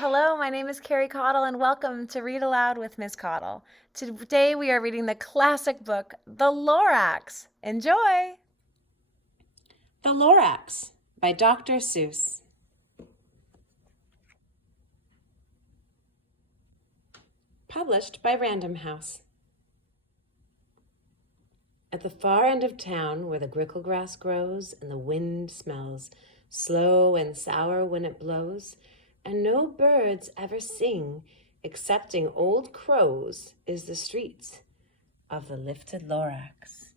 Hello, my name is Carrie Caudle, and welcome to Read Aloud with Miss Caudle. Today we are reading the classic book, The Lorax. Enjoy! The Lorax by Dr. Seuss. Published by Random House. At the far end of town, where the grickle grass grows and the wind smells slow and sour when it blows, and no birds ever sing excepting old crows, is the street of the lifted Lorax.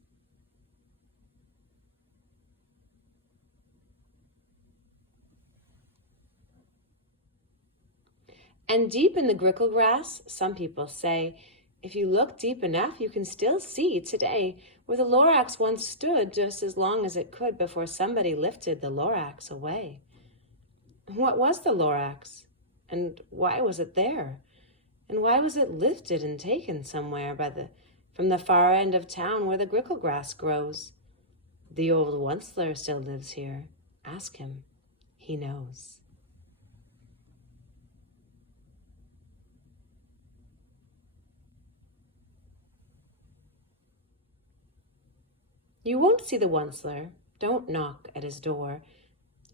And deep in the grickle grass, some people say, if you look deep enough, you can still see today where the Lorax once stood just as long as it could before somebody lifted the Lorax away. What was the Lorax? And why was it there? And why was it lifted and taken somewhere from the far end of town where the grickle grass grows? The old Onceler still lives here. Ask him. He knows. You won't see the Onceler. Don't knock at his door.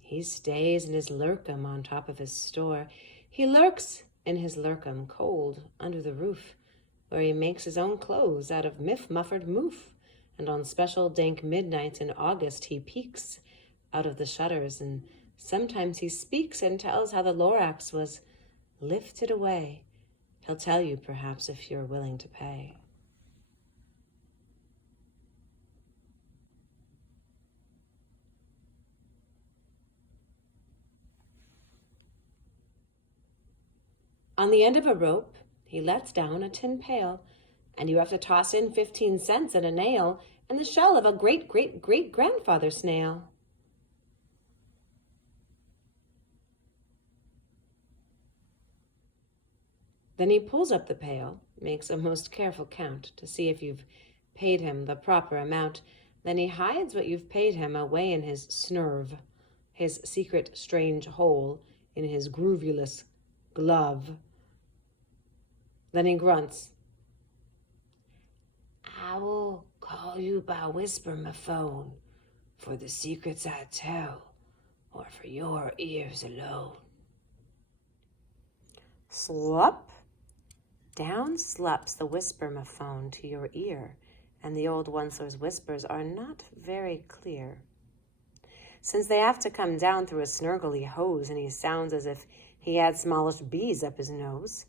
He stays in his lurkum on top of his store. He lurks in his lurkum cold under the roof, where he makes his own clothes out of muffered moof. And on special dank midnights in August he peeks out of the shutters, and sometimes he speaks and tells how the Lorax was lifted away. He'll tell you, perhaps, if you're willing to pay. On the end of a rope, he lets down a tin pail, and you have to toss in 15 cents and a nail and the shell of a great-great-great-grandfather snail. Then he pulls up the pail, makes a most careful count to see if you've paid him the proper amount. Then he hides what you've paid him away in his snurve, his secret strange hole in his groovulous glove. Then he grunts, I will call you by whisper my phone, for the secrets I tell, or for your ears alone. Slop! Down slups the whisper-ma-phone to your ear, and the old Onceler's whispers are not very clear, since they have to come down through a snurgly hose, and he sounds as if he had smallish bees up his nose.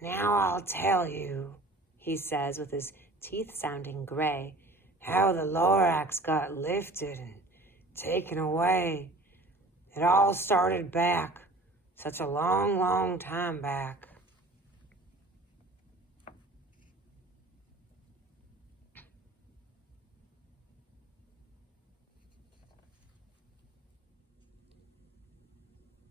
Now I'll tell you, he says with his teeth sounding gray, how the Lorax got lifted and taken away. It all started back, such a long, long time back.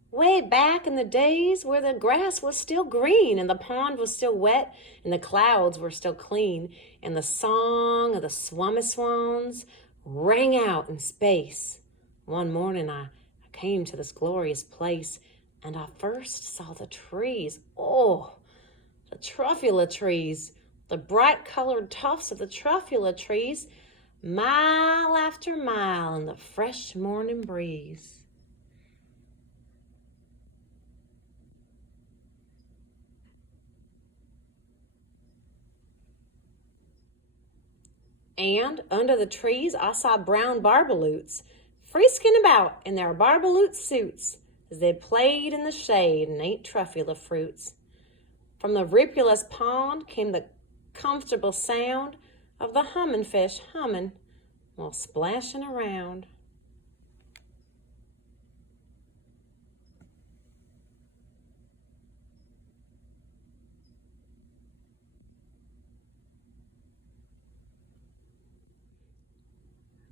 Way back in the days where the grass was still green and the pond was still wet and the clouds were still clean and the song of the swans rang out in space. One morning I came to this glorious place and I first saw the trees. Oh, the truffula trees, the bright colored tufts of the truffula trees, mile after mile in the fresh morning breeze. And under the trees, I saw brown barbaloots frisking about in their barbaloot suits as they played in the shade and ate truffula fruits. From the ripulous pond came the comfortable sound of the humming fish humming while splashing around.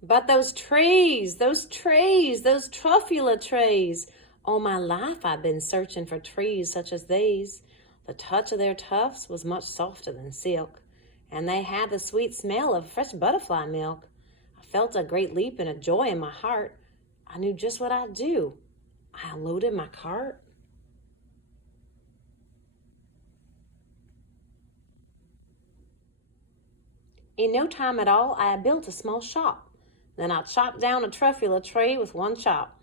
But those trees, those truffula trees. All my life I've been searching for trees such as these. The touch of their tufts was much softer than silk, and they had the sweet smell of fresh butterfly milk. I felt a great leap and a joy in my heart. I knew just what I'd do. I unloaded my cart. In no time at all, I built a small shop. Then I chopped down a truffula tree with one chop.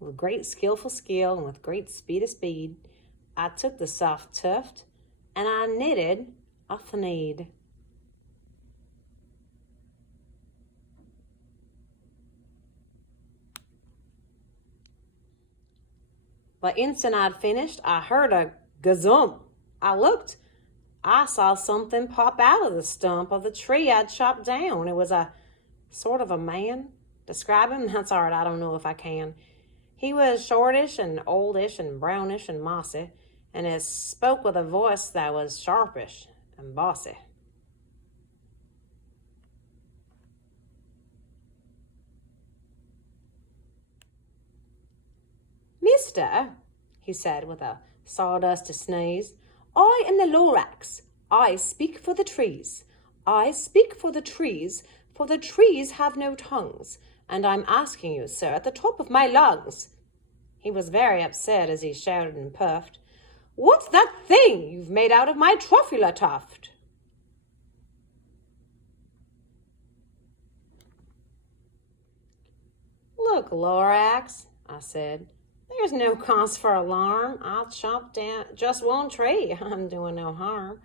With great skillful skill and with great speed of speed, I took the soft tuft and I knitted a thneed. But instant I'd finished, I heard a gazump. I looked. I saw something pop out of the stump of the tree I'd chopped down. It was a sort of a man. Describe him? That's all right, I don't know if I can. He was shortish and oldish and brownish and mossy, and he spoke with a voice that was sharpish and bossy. Mister, he said with a sawdusty sneeze, I am the Lorax. I speak for the trees. I speak for the trees have no tongues, and I'm asking you, sir, at the top of my lungs. He was very upset as he shouted and puffed, What's that thing you've made out of my truffula tuft? Look, Lorax, I said, there's no cause for alarm. I'll chop down just one tree. I'm doing no harm.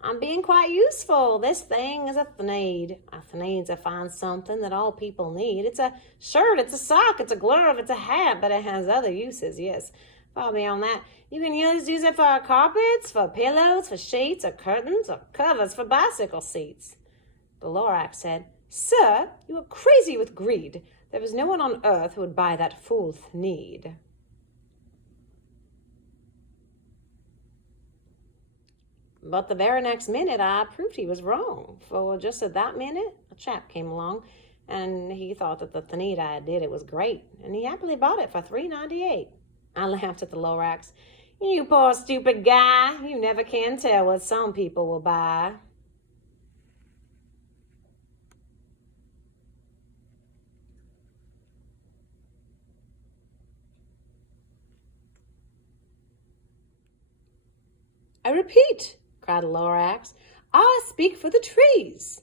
I'm being quite useful. This thing is a thneed. A thneed's a fine something that all people need. It's a shirt, it's a sock, it's a glove, it's a hat, but it has other uses, yes. Far beyond that, you can use it for carpets, for pillows, for sheets, or curtains, or covers for bicycle seats. The Lorax said, Sir, you are crazy with greed. There is no one on earth who would buy that fool thneed. But the very next minute, I proved he was wrong. For just at that minute, a chap came along, and he thought that the thneed I did, it was great, and he happily bought it for $3.98. I laughed at the Lorax. You poor stupid guy, you never can tell what some people will buy. I repeat, cried Lorax, I speak for the trees.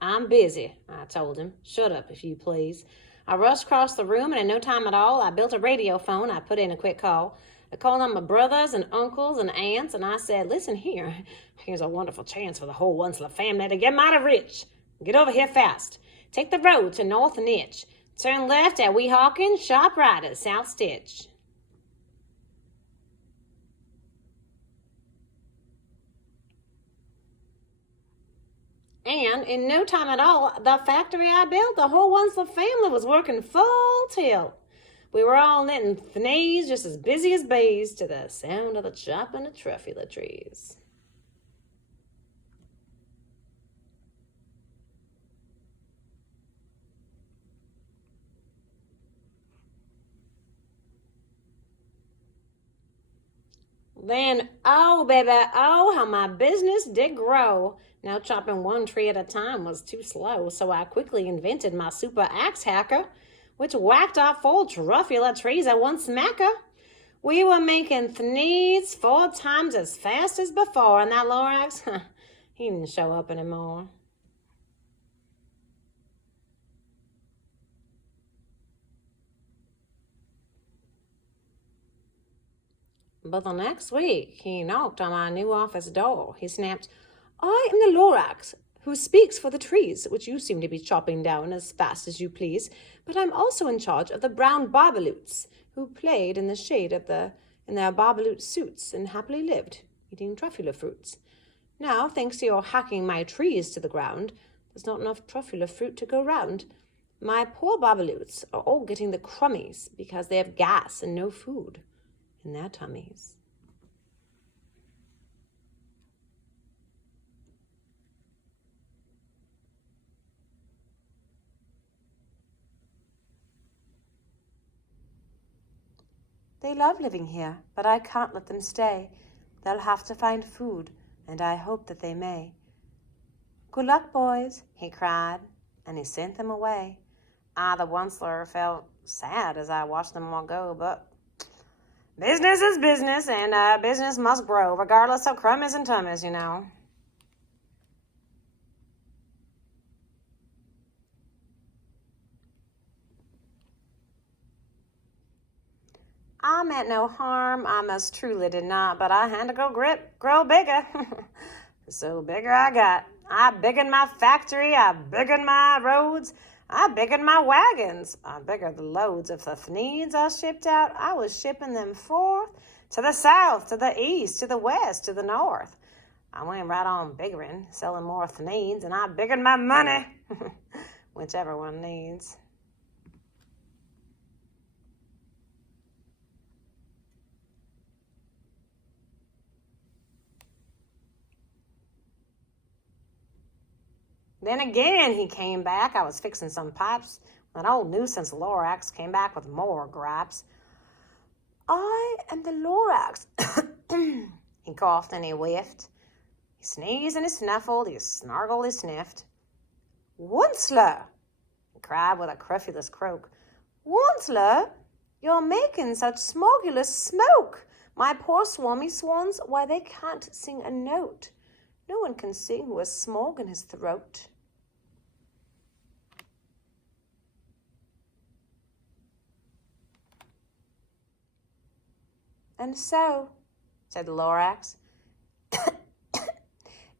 I'm busy, I told him. Shut up, if you please. I rushed across the room, and in no time at all, I built a radio phone. I put in a quick call. I called on my brothers and uncles and aunts, and I said, Listen here, here's a wonderful chance for the whole Onceler family to get mighty rich. Get over here fast. Take the road to North Nitch. Turn left at Weehawken, sharp right at South Stitch. And in no time at all, the factory I built, the whole Onceler family was working full tilt. We were all knitting thneeds just as busy as bees to the sound of the chopping of truffula trees. Then, oh, baby, oh, how my business did grow. Now chopping one tree at a time was too slow, so I quickly invented my super axe hacker, which whacked off 4 truffula trees at one smacker. We were making thneeds 4 times as fast as before, and that Lorax, he didn't show up anymore. But the next week, he knocked on my new office door. He snapped, I am the Lorax, who speaks for the trees, which you seem to be chopping down as fast as you please, but I'm also in charge of the brown barbaloots, who played in the shade in their barbaloot suits and happily lived, eating truffula fruits. Now, thanks to your hacking my trees to the ground, there's not enough truffula fruit to go round. My poor barbaloots are all getting the crummies because they have gas and no food in their tummies. They love living here, but I can't let them stay. They'll have to find food, and I hope that they may. Good luck, boys, he cried, and he sent them away. I, the Onceler, felt sad as I watched them all go, but business is business, and business must grow, regardless of crummies and tummies, you know. I meant no harm, I most truly did not, but I had to grow bigger. So bigger I got. I biggened my factory, I biggened my roads, I biggened my wagons. I biggered the loads of the needs I shipped out. I was shipping them forth to the south, to the east, to the west, to the north. I went right on biggering, selling more needs, and I biggered my money, whichever one needs. Then again he came back. I was fixing some pipes. That old nuisance Lorax came back with more gripes. I am the Lorax. He coughed and he whiffed. He sneezed and he snuffled. He snargled, he sniffed. Onceler, he cried with a crufulous croak. Onceler, you're making such smogulous smoke. My poor swarmy swans, why, they can't sing a note. No one can sing who has smog in his throat. And so, said the Lorax,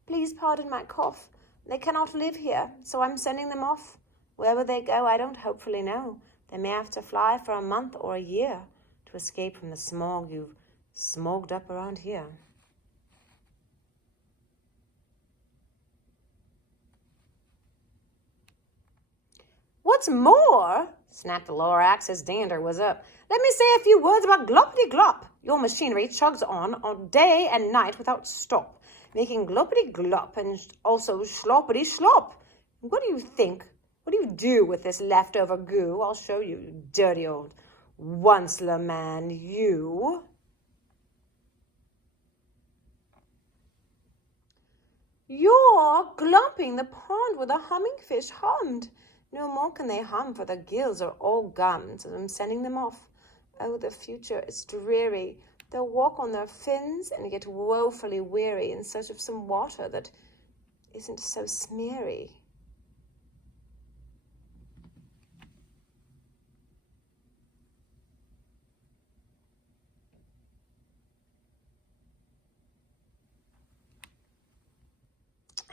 please pardon my cough. They cannot live here, so I'm sending them off. Wherever they go, I don't hopefully know. They may have to fly for a month or a year to escape from the smog you've smogged up around here. What's more, snapped the Lorax, his dander was up, let me say a few words about gloppity-glop. Your machinery chugs on all day and night without stop, making gloppity-glop and also sloppity-slop. What do you think? What do you do with this leftover goo? I'll show you, you dirty old onceler man, you. You're glomping the pond where the humming fish hummed. No more can they hum, for their gills are all gummed, so I'm sending them off. Oh, the future is dreary. They'll walk on their fins and get woefully weary in search of some water that isn't so smeary.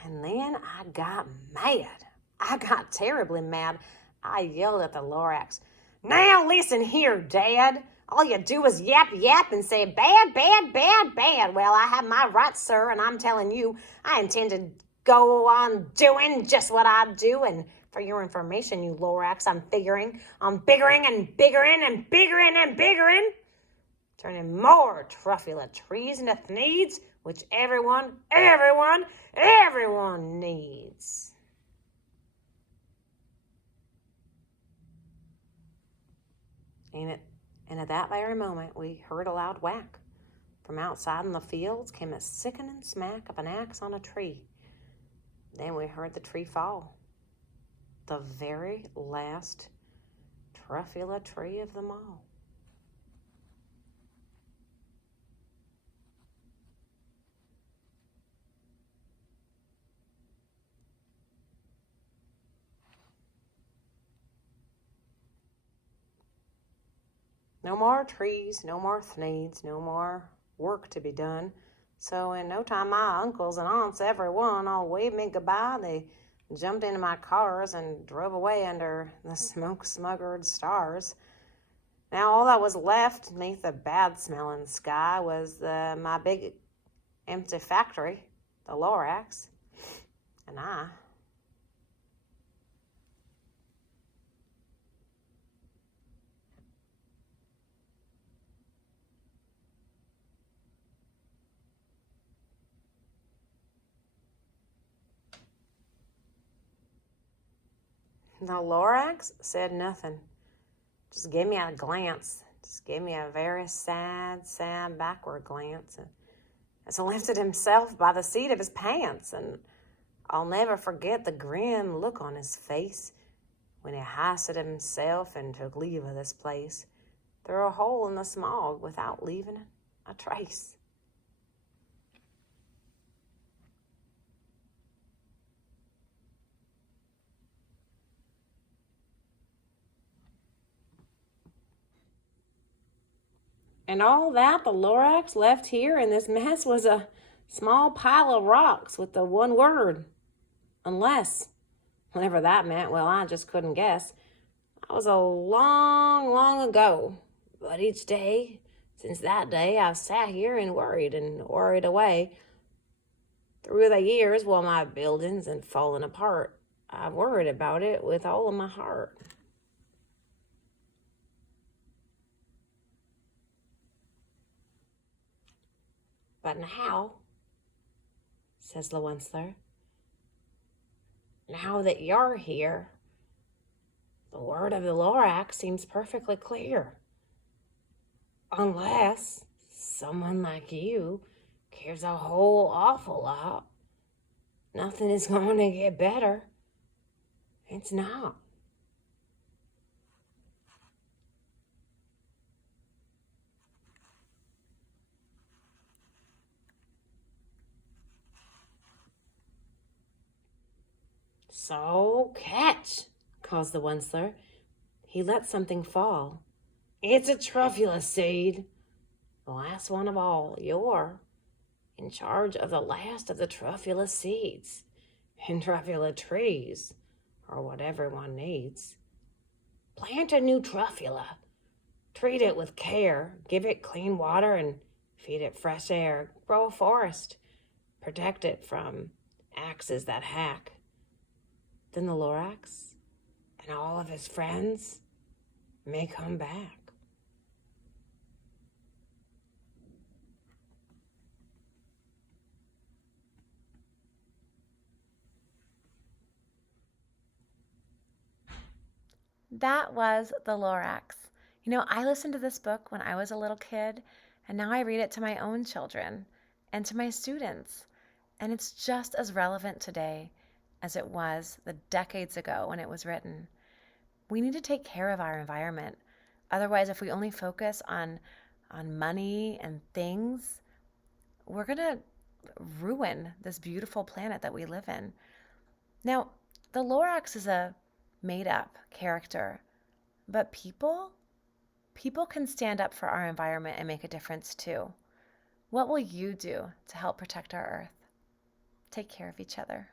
And then I got mad. I got terribly mad. I yelled at the Lorax. Now listen here, Dad. All you do is yap, yap and say bad, bad, bad, bad. Well, I have my rights, sir, and I'm telling you, I intend to go on doing just what I do. And for your information, you Lorax, I'm biggering and biggering and biggering and biggering, turning more truffula trees into needs, which everyone needs. Ain't it? And at that very moment, we heard a loud whack. From outside in the fields came a sickening smack of an axe on a tree. Then we heard the tree fall. The very last truffula tree of them all. No more trees, no more needs, no more work to be done. So in no time, my uncles and aunts, everyone, all waved me goodbye. They jumped into my cars and drove away under the smoke-smuggered stars. Now all that was left beneath the bad-smelling sky was my big empty factory, the Lorax, and I. The Lorax said nothing. Just gave me a glance. Just gave me a very sad backward glance. And as he lifted himself by the seat of his pants. And I'll never forget the grim look on his face when he hoisted himself and took leave of this place through a hole in the smog without leaving a trace. And all that the Lorax left here in this mess was a small pile of rocks with the one word, unless. Whatever that meant, well, I just couldn't guess. That was a long, long ago. But each day, since that day, I've sat here and worried away. Through the years, while my buildings and falling apart, I've worried about it with all of my heart. But now, says the Onceler, now that you're here, the word of the Lorax seems perfectly clear. Unless someone like you cares a whole awful lot, nothing is going to get better. It's not. So catch, calls the Onceler. He lets something fall. It's a truffula seed. The last one of all. You're in charge of the last of the truffula seeds and truffula trees, or whatever one needs. Plant a new truffula. Treat it with care. Give it clean water and feed it fresh air. Grow a forest. Protect it from axes that hack. Then the Lorax and all of his friends may come back. That was The Lorax. You know, I listened to this book when I was a little kid, and now I read it to my own children and to my students. And it's just as relevant today as it was the decades ago when it was written. We need to take care of our environment. Otherwise, if we only focus on money and things, we're going to ruin this beautiful planet that we live in. Now, the Lorax is a made-up character, but people can stand up for our environment and make a difference too. What will you do to help protect our Earth? Take care of each other.